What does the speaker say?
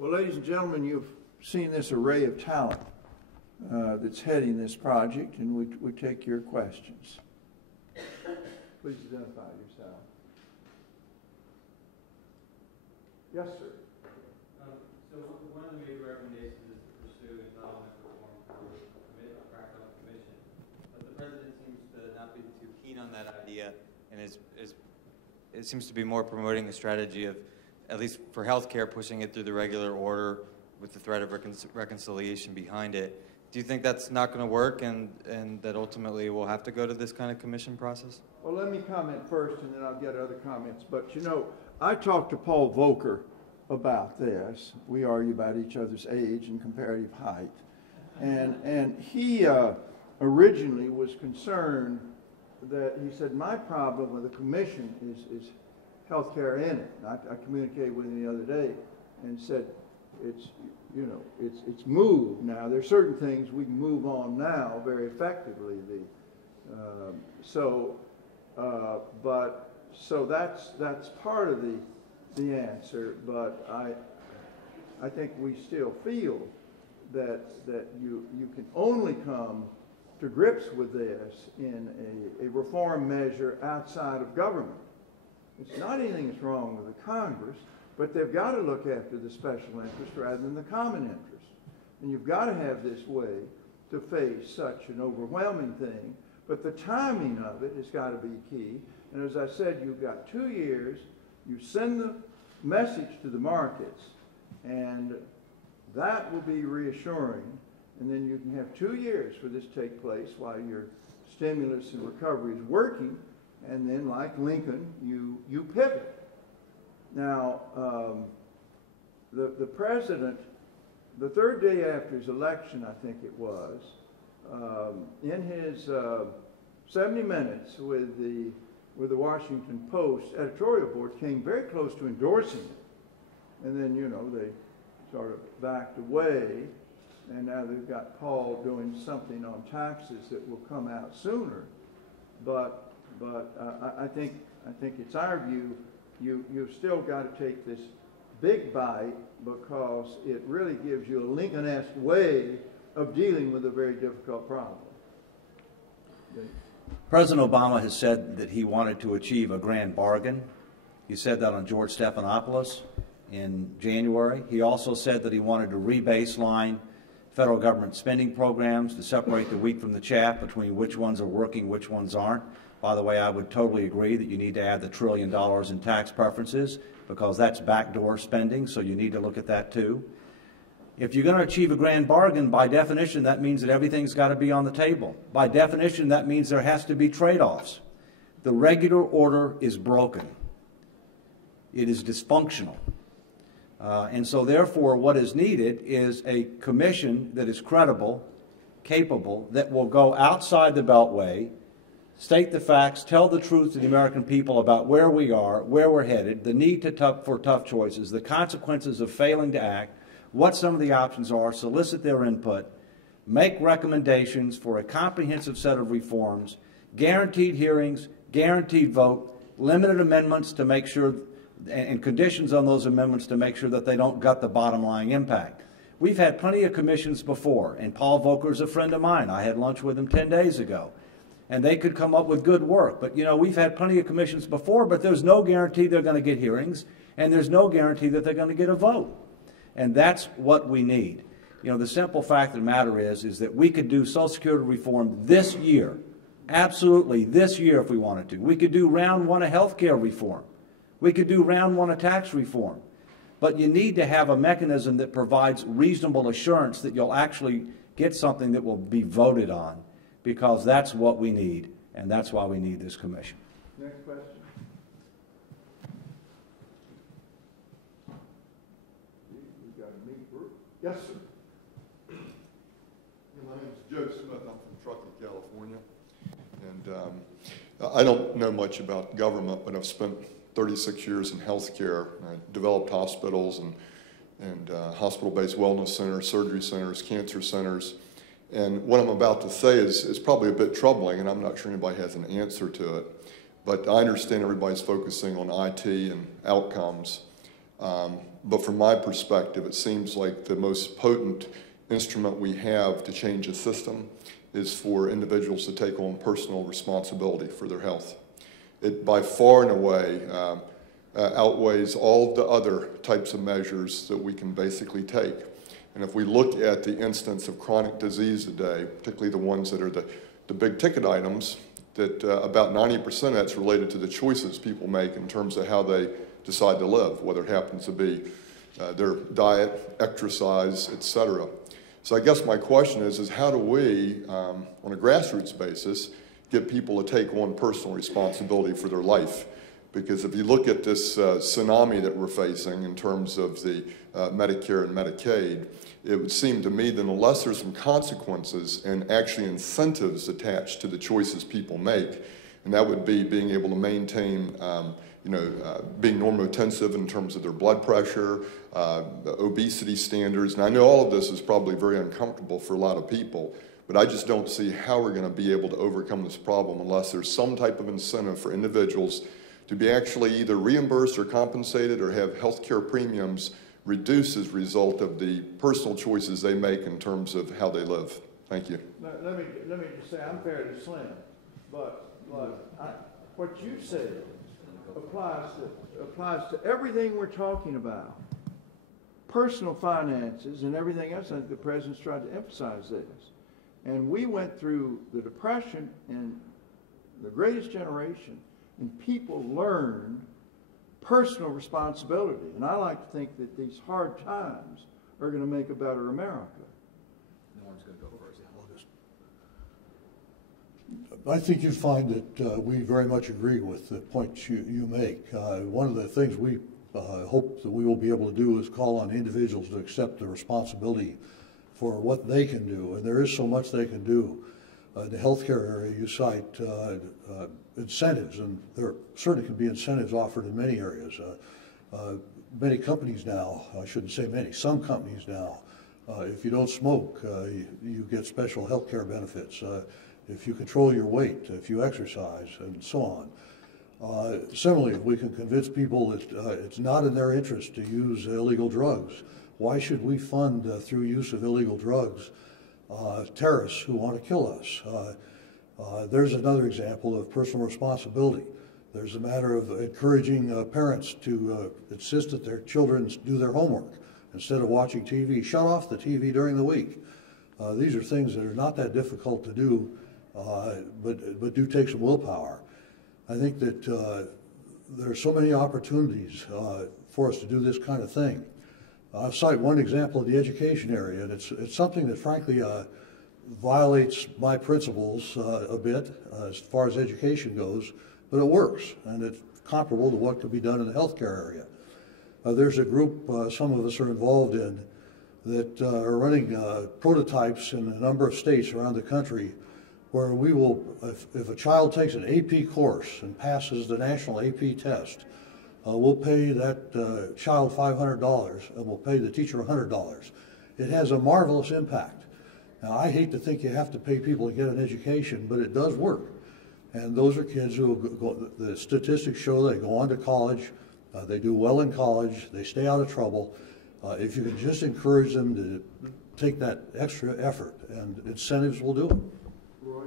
Well, ladies and gentlemen, you've seen this array of talent that's heading this project, and we take your questions. Please identify yourself. Yes, sir. So one of the major recommendations is to pursue entitlement reform through a crackdown commission. But the president seems to not be too keen on that idea, and it seems to be more promoting the strategy of, at least for healthcare, pushing it through the regular order with the threat of reconciliation behind it. Do you think that's not going to work, and that ultimately we'll have to go to this kind of commission process? Well, let me comment first, and then I'll get other comments. But, you know, I talked to Paul Volcker about this. We argue about each other's age and comparative height. And he originally was concerned that, he said, my problem with the commission is health care in it. I communicated with him the other day and said, it's moved now. There's certain things we can move on now very effectively. So that's part of the answer, but I think we still feel that you can only come to grips with this in a reform measure outside of government. It's not anything that's wrong with the Congress, but they've got to look after the special interest rather than the common interest. And you've got to have this way to face such an overwhelming thing, but the timing of it has got to be key. And as I said, you've got 2 years. You send the message to the markets, and that will be reassuring. And then you can have 2 years for this to take place while your stimulus and recovery is working. And then, like Lincoln, you pivot. Now, the president, the third day after his election, I think it was, in his 70 minutes with the Washington Post editorial board, came very close to endorsing it. And then, you know, they sort of backed away, and now they've got Paul doing something on taxes that will come out sooner. But I think it's our view, you've still got to take this big bite, because it really gives you a Lincoln-esque way of dealing with a very difficult problem. President Obama has said that he wanted to achieve a grand bargain. He said that on George Stephanopoulos in January. He also said that he wanted to re-baseline federal government spending programs to separate the wheat from the chaff between which ones are working, which ones aren't. By the way, I would totally agree that you need to add the $1 trillion in tax preferences, because that's backdoor spending, so you need to look at that too. If you're going to achieve a grand bargain, by definition, that means that everything's got to be on the table. By definition, that means there has to be trade-offs. The regular order is broken. It is dysfunctional. And so therefore, what is needed is a commission that is credible, capable, that will go outside the Beltway, state the facts, tell the truth to the American people about where we are, where we're headed, the need for tough choices, the consequences of failing to act, what some of the options are, solicit their input, make recommendations for a comprehensive set of reforms, guaranteed hearings, guaranteed vote, limited amendments to make sure, and conditions on those amendments to make sure that they don't gut the bottom line impact. We've had plenty of commissions before, and Paul Volcker is a friend of mine. I had lunch with him 10 days ago. And they could come up with good work. But, you know, we've had plenty of commissions before, but there's no guarantee they're going to get hearings, and there's no guarantee that they're going to get a vote. And that's what we need. You know, the simple fact of the matter is that we could do Social Security reform this year, absolutely this year if we wanted to. We could do round one of health care reform. We could do round one of tax reform. But you need to have a mechanism that provides reasonable assurance that you'll actually get something that will be voted on, because that's what we need, and that's why we need this commission. Next question. We've got a meet group. Yes, sir. My name is Joe Smith. I'm from Truckee, California. And I don't know much about government, but I've spent 36 years in healthcare. I developed hospitals and hospital-based wellness centers, surgery centers, cancer centers. And what I'm about to say is probably a bit troubling, and I'm not sure anybody has an answer to it. But I understand everybody's focusing on IT and outcomes. But from my perspective, it seems like the most potent instrument we have to change a system is for individuals to take on personal responsibility for their health. It by far and away outweighs all the other types of measures that we can basically take. And if we look at the instance of chronic disease today, particularly the ones that are the big ticket items, that about 90% of that's related to the choices people make in terms of how they decide to live, whether it happens to be their diet, exercise, etc. So I guess my question is how do we, on a grassroots basis, get people to take on personal responsibility for their life? Because if you look at this tsunami that we're facing in terms of the Medicare and Medicaid, it would seem to me that unless there's some consequences and actually incentives attached to the choices people make, and that would be being able to maintain, being normotensive in terms of their blood pressure, obesity standards, and I know all of this is probably very uncomfortable for a lot of people, but I just don't see how we're going to be able to overcome this problem unless there's some type of incentive for individuals to be actually either reimbursed or compensated or have health care premiums reduced as a result of the personal choices they make in terms of how they live. Thank you. Let me just say I'm fairly slim, but what you said applies to everything we're talking about. Personal finances and everything else. I think the President's tried to emphasize this. And we went through the Depression and the Greatest Generation, and people learned personal responsibility. And I like to think that these hard times are going to make a better America. No one's going to go first. I think you find that we very much agree with the points you make. One of the things we hope that we will be able to do is call on individuals to accept the responsibility for what they can do, and there is so much they can do. In the healthcare area, you cite incentives, and there certainly can be incentives offered in many areas. Many companies now, I shouldn't say many, some companies now, if you don't smoke, you get special healthcare benefits. If you control your weight, if you exercise, and so on. Similarly, if we can convince people that it's not in their interest to use illegal drugs, why should we fund, through use of illegal drugs, terrorists who want to kill us? There's another example of personal responsibility. There's a matter of encouraging parents to insist that their children do their homework instead of watching TV. Shut off the TV during the week. These are things that are not that difficult to do, but do take some willpower. I think that there are so many opportunities for us to do this kind of thing. I'll cite one example of the education area, and it's something that frankly violates my principles a bit as far as education goes, but it works, and it's comparable to what could be done in the healthcare area. There's a group some of us are involved in that are running prototypes in a number of states around the country where we will, if a child takes an AP course and passes the national AP test, we'll pay that child $500 and we'll pay the teacher $100. It has a marvelous impact. Now, I hate to think you have to pay people to get an education, but it does work. And those are kids who go, the statistics show they go on to college, they do well in college, they stay out of trouble. If you can just encourage them to take that extra effort, and incentives will do it. Roy?